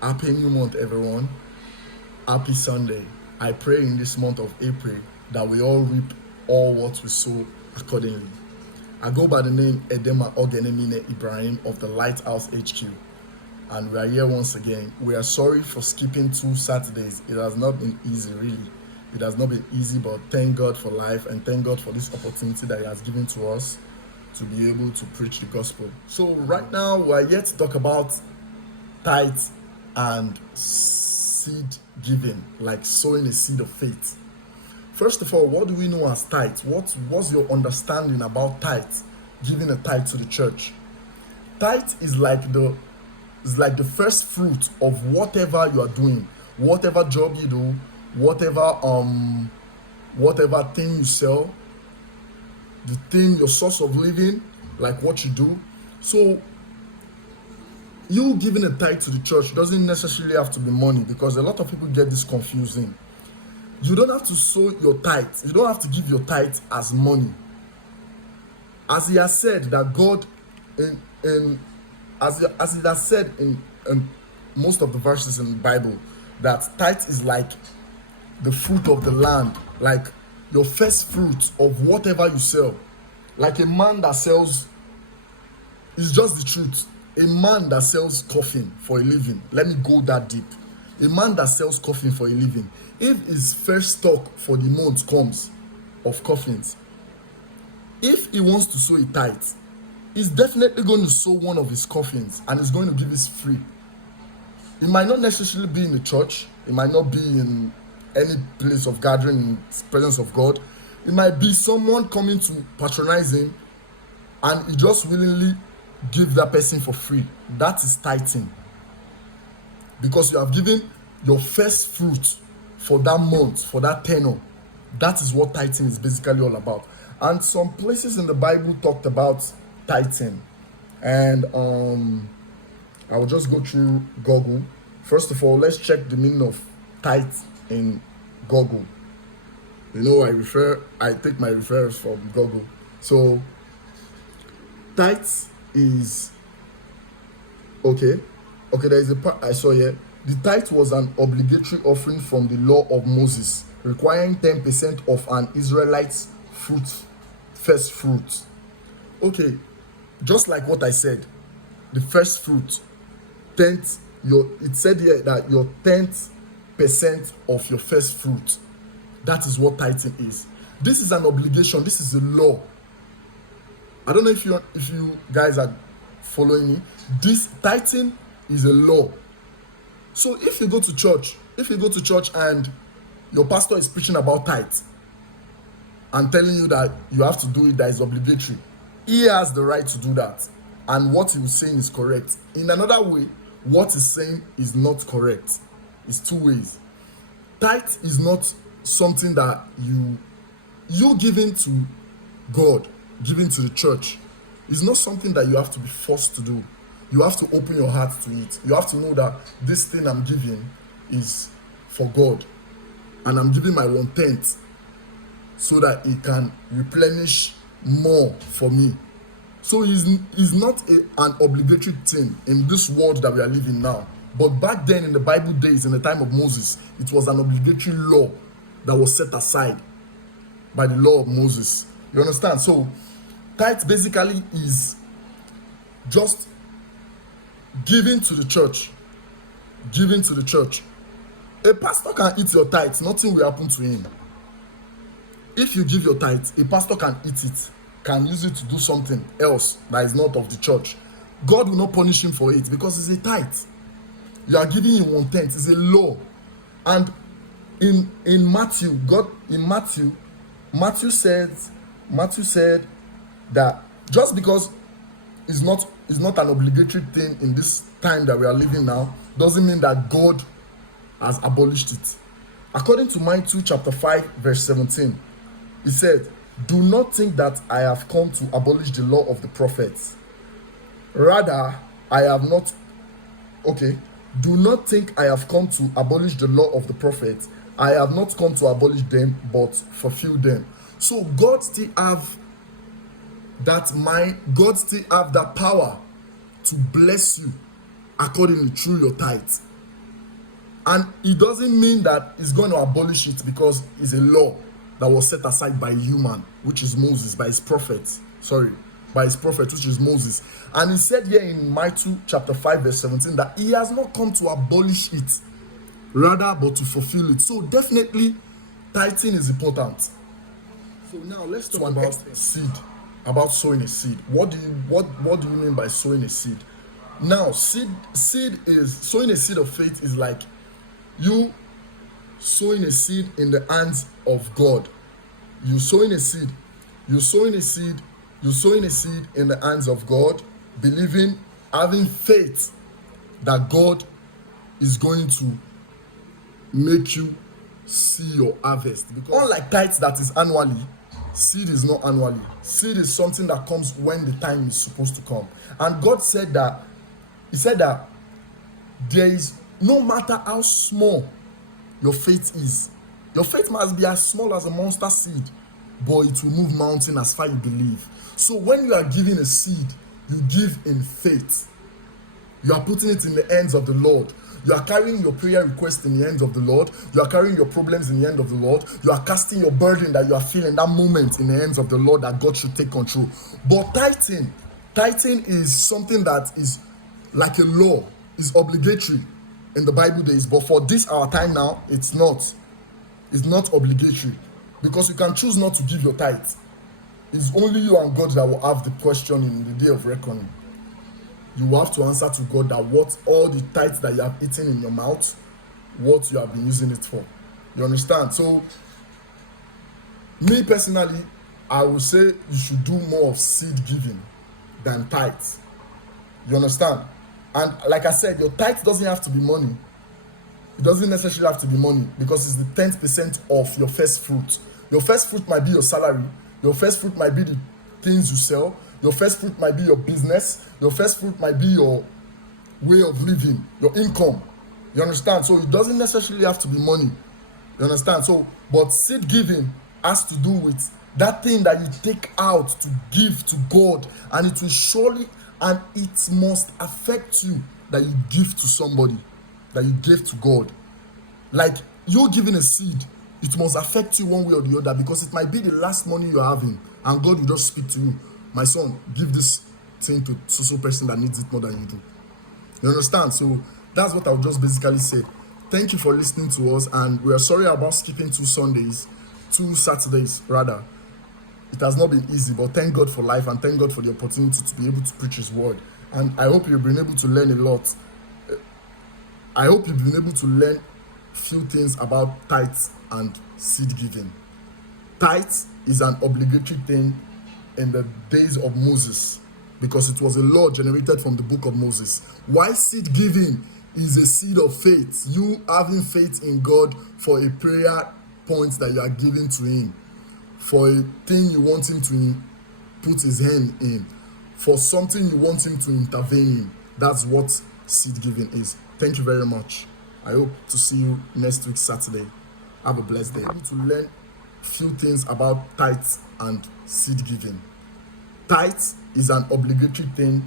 Happy new month, everyone. Happy Sunday. I pray in this month of April that we all reap all what we sow accordingly. I go by the name Edema Ogenemine Ibrahim of the Lighthouse HQ, and we are here once again. We are sorry for skipping 2 Saturdays. It has not been easy, really. It has not been easy, but thank God for life and thank God for this opportunity that He has given to us to be able to preach the gospel. So, right now, we are yet to talk about tithe and seed giving, like sowing a seed of faith. First of all, what do we know as tithe? What's your understanding about tithe? Giving a tithe to the church. Tithe is like the first fruit of whatever you are doing, whatever job you do, whatever thing you sell, the thing, your source of living, like what you do. So you giving a tithe to the church doesn't necessarily have to be money, because a lot of people get this confusing. You don't have to sow your tithe. You don't have to give your tithe as money. As He has said that God, as it has said in most of the verses in the Bible, that tithe is like the fruit of the land, like your first fruit of whatever you sell. Like a man that sells, it's just the truth. A man that sells coffin for a living, let me go that deep. A man that sells coffin for a living, if his first stock for the month comes of coffins, if he wants to sow a tithe, he's definitely going to sow one of his coffins and he's going to give it free. It might not necessarily be in the church, it might not be in any place of gathering in the presence of God. It might be someone coming to patronize him and he just willingly give that person for free. That is tithing, because you have given your first fruit for that month, for that tenor. That is what tithing is basically all about. And some places in the Bible talked about tithing, and I will just go through Google. First of all, let's check the meaning of tithe in Google. You know, I take my reference from Google. So tithe is okay, there is a part I saw here. The tithe was an obligatory offering from the law of Moses, requiring 10% of an Israelite's first fruit. Okay, just like what I said, the first fruit, it said here that your 10% of your first fruit, that is what tithing is. This is an obligation, this is a law. I don't know if you guys are following me. This tithing is a law. So if you go to church and your pastor is preaching about tithe and telling you that you have to do it, that is obligatory, he has the right to do that. And what he was saying is correct. In another way, what he's saying is not correct. It's two ways. Tithe is not something that you giving to God, giving to the church. It's not something that you have to be forced to do. You have to open your heart to it. You have to know that this thing I'm giving is for God, and I'm giving my 1/10 so that it can replenish more for me. So it's not an obligatory thing in this world that we are living now. But back then, in the Bible days, in the time of Moses, it was an obligatory law that was set aside by the law of Moses. You understand? So tithe basically is just giving to the church. A pastor can eat your tithe, nothing will happen to him. If you give your tithe, a pastor can eat it, can use it to do something else that is not of the church. God will not punish him for it, because it's a tithe. You are giving him 1/10. It's a law. And in Matthew said that just because it's not an obligatory thing in this time that we are living now, doesn't mean that God has abolished it. According to Matthew chapter 5 verse 17, he said, "Do not think that I have come to abolish the law of the prophets. Rather, I have not." Okay, do not think I have come to abolish the law of the prophets. I have not come to abolish them, but fulfill them. So God still have that mind. God still have that power to bless you accordingly through your tithe. And it doesn't mean that it's going to abolish it because it's a law that was set aside by human, which is Moses, by his prophet. By his prophet, which is Moses. And he said here in Matthew chapter 5, verse 17, that he has not come to abolish it, rather, but to fulfill it. So definitely, tithing is important. So now let's talk about seed, about sowing a seed. What do you mean by sowing a seed? Now, sowing a seed of faith is like you sowing a seed in the hands of God. You sowing a seed in the hands of God, believing, having faith that God is going to make you see your harvest. Because unlike tithes that is annually, seed is not annually. Seed is something that comes when the time is supposed to come. And God said that, he said that there is, no matter how small your faith is, your faith must be as small as a mustard seed, but it will move mountain as far you believe. So when you are giving a seed, you give in faith. You are putting it in the hands of the Lord. You are carrying your prayer request in the hands of the Lord. You are carrying your problems in the hand of the Lord. You are casting your burden that you are feeling that moment in the hands of the Lord, that God should take control. But tithing is something that is like a law, is obligatory in the Bible days. But for this our time now, it's not obligatory, because you can choose not to give your tithe. It's only you and God that will have the question in the day of reckoning. You have to answer to God that what all the tithes that you have eaten in your mouth, what you have been using it for. You understand? So me personally, I would say you should do more of seed giving than tithes. You understand? And like I said, your tithe doesn't have to be money. It doesn't necessarily have to be money, because it's the 10% of your first fruit. Your first fruit might be your salary. Your first fruit might be the things you sell. Your first fruit might be your business. Your first fruit might be your way of living, your income. You understand? So it doesn't necessarily have to be money. You understand? So, but seed giving has to do with that thing that you take out to give to God, and it will surely, and it must affect you that you give to somebody, that you give to God. Like you're giving a seed, it must affect you one way or the other, because it might be the last money you're having, and God will just speak to you, my son, give this thing to so person that needs it more than you do. You understand? So that's what I would just basically say. Thank you for listening to us, and we are sorry about skipping 2 Saturdays rather. It has not been easy, but thank God for life, and thank God for the opportunity to be able to preach his word. And I hope you've been able to learn a lot. I hope you've been able to learn few things about tithes and seed giving. Tithe is an obligatory thing in the days of Moses, because it was a law generated from the book of Moses. Why seed giving is a seed of faith. You having faith in God for a prayer point that you are giving to him, for a thing you want him to put his hand in, for something you want him to intervene in. That's what seed giving is. Thank you very much. I hope to see you next week Saturday. Have a blessed day. To learn few things about tithes and seed giving. Tithe is an obligatory thing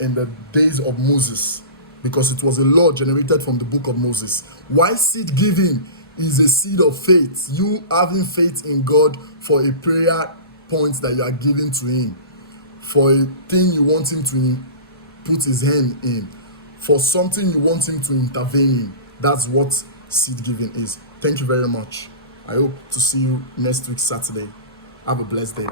in the days of Moses, because it was a law generated from the book of Moses. Why seed giving is a seed of faith. You having faith in God for a prayer point that you are giving to him, for a thing you want him to put his hand in, for something you want him to intervene in. That's what seed giving is. Thank you very much. I hope to see you next week Saturday. Have a blessed day.